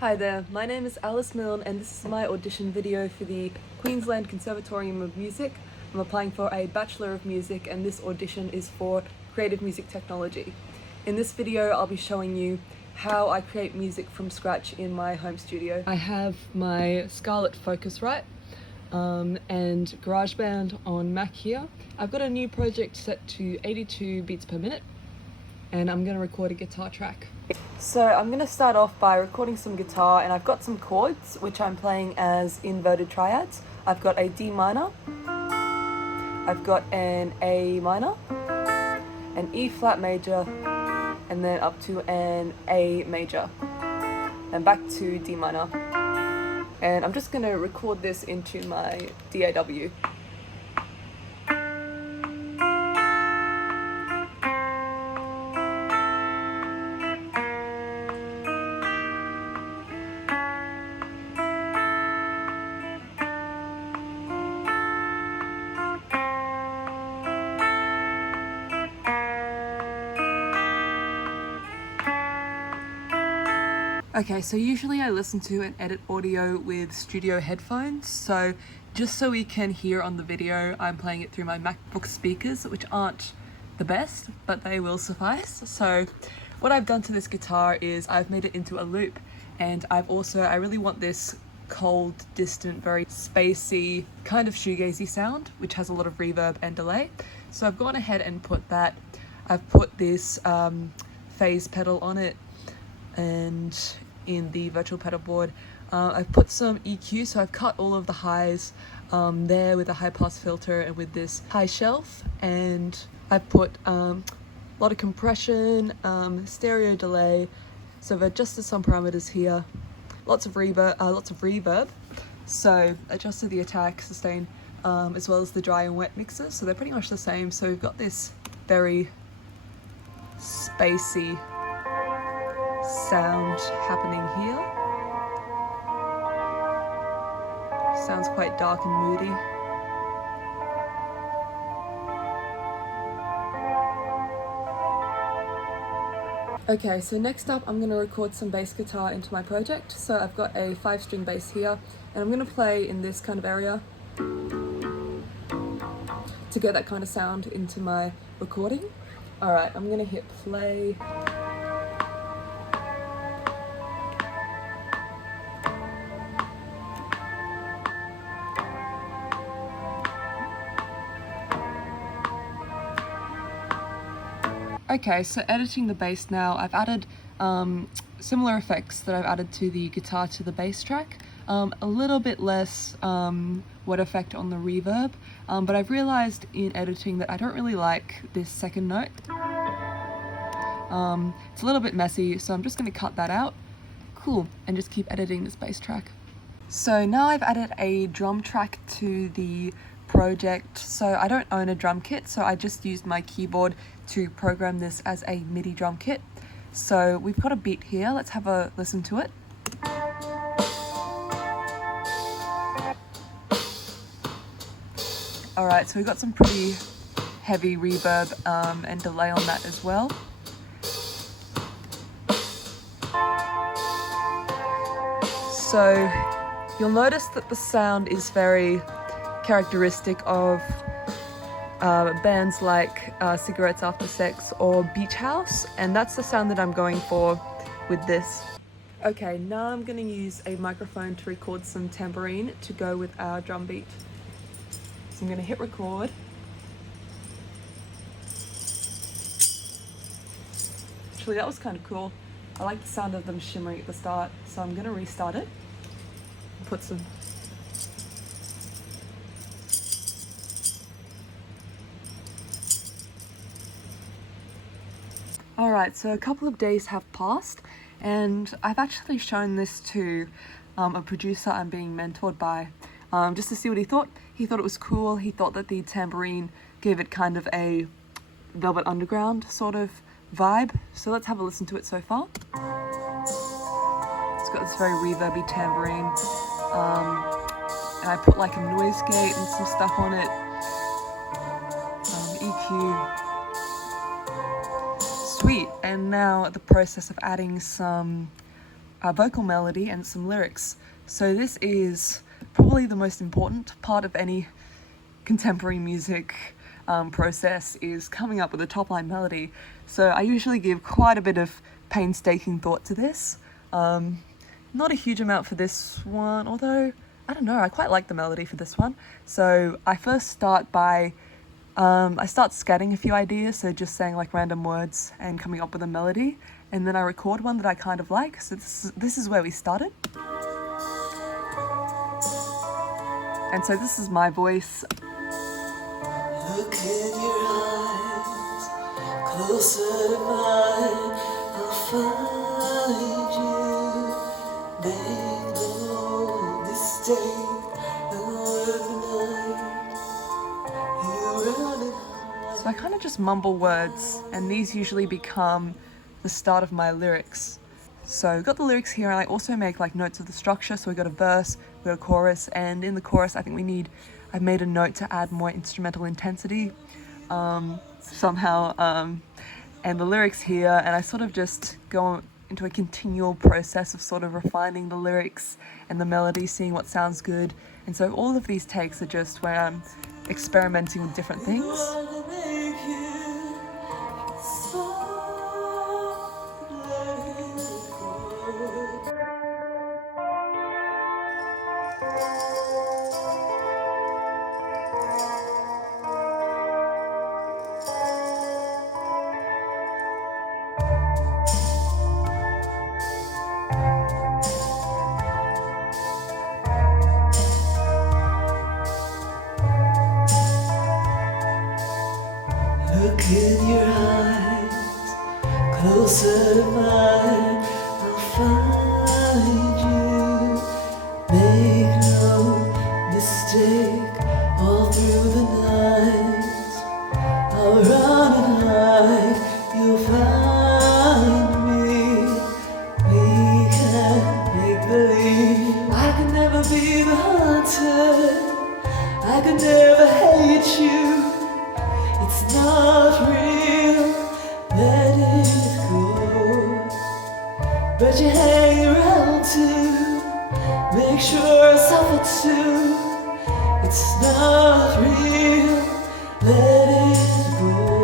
Hi there, my name is Alice Milne and this is my audition video for the Queensland Conservatorium of Music. I'm applying for a Bachelor of Music and this audition is for Creative Music Technology. In this video I'll be showing you how I create music from scratch in my home studio. I have my Scarlett Focusrite and GarageBand on Mac here. I've got a new project set to 82 beats per minute and I'm going to record a guitar track. So I'm going to start off by recording some guitar, and I've got some chords which I'm playing as inverted triads. I've got a D minor, I've got an A minor, an E flat major, and then up to an A major, and back to D minor. And I'm just going to record this into my DAW. Okay, so usually I listen to and edit audio with studio headphones, so just so we can hear on the video, I'm playing it through my MacBook speakers, which aren't the best, but they will suffice. So what I've done to this guitar is I've made it into a loop, and I really want this cold, distant, very spacey, kind of shoegazy sound, which has a lot of reverb and delay. So I've gone ahead and I've put this phase pedal on it, and in the virtual pedal board I've put some EQ, so I've cut all of the highs there with a high pass filter and with this high shelf, and I've put a lot of compression, stereo delay, so I've adjusted some parameters here, lots of reverb, so adjusted the attack, sustain, as well as the dry and wet mixers, so they're pretty much the same. So we've got this very spacey sound happening here. Sounds quite dark and moody. Okay, so next up I'm going to record some bass guitar into my project. So I've got a 5-string bass here, and I'm going to play in this kind of area to get that kind of sound into my recording. Alright, I'm going to hit play. Okay, so editing the bass now, I've added similar effects that I've added to the guitar to the bass track. A little bit less wet effect on the reverb, but I've realized in editing that I don't really like this second note. It's a little bit messy, so I'm just going to cut that out. Cool, and just keep editing this bass track. So now I've added a drum track to the project. So I don't own a drum kit, so I just used my keyboard to program this as a MIDI drum kit. So we've got a beat here, let's have a listen to it. Alright, so we've got some pretty heavy reverb and delay on that as well. So you'll notice that the sound is very characteristic of bands like Cigarettes After Sex or Beach House, and that's the sound that I'm going for with this. Okay, now I'm going to use a microphone to record some tambourine to go with our drum beat. So I'm going to hit record. Actually, that was kind of cool. I like the sound of them shimmering at the start, so I'm going to restart it. Put some Alright, so a couple of days have passed, and I've actually shown this to a producer I'm being mentored by, just to see what he thought. He thought it was cool. He thought that the tambourine gave it kind of a Velvet Underground sort of vibe. So let's have a listen to it so far. It's got this very reverby tambourine, and I put like a noise gate and some stuff on it, EQ. Sweet, and now the process of adding some a vocal melody and some lyrics. So this is probably the most important part of any contemporary music process, is coming up with a top line melody. So I usually give quite a bit of painstaking thought to this. Not a huge amount for this one, although I don't know, I quite like the melody for this one. So I first start by I start scatting a few ideas, so just saying like random words and coming up with a melody, and then I record one that I kind of like. So this is where we started. And so this is my voice. Look in your eyes, closer to mine, I'll find you. Make no mistake, So I kind of just mumble words, and these usually become the start of my lyrics. So we've got the lyrics here, and I also make like notes of the structure. So we got a verse, we got a chorus, and in the chorus I think I've made a note to add more instrumental intensity somehow, and the lyrics here, and I sort of just go into a continual process of sort of refining the lyrics and the melody, seeing what sounds good. And so all of these takes are just where I'm experimenting with different things. Look in your eyes, closer to mine, I'll find you. Make no mistake, all through the night, I'll run and hide, you'll find me. We can make believe I could never be the hunter, I could never hate you. It's not real, let it go. But you hang around to make sure I suffer too. It's not real, let it go.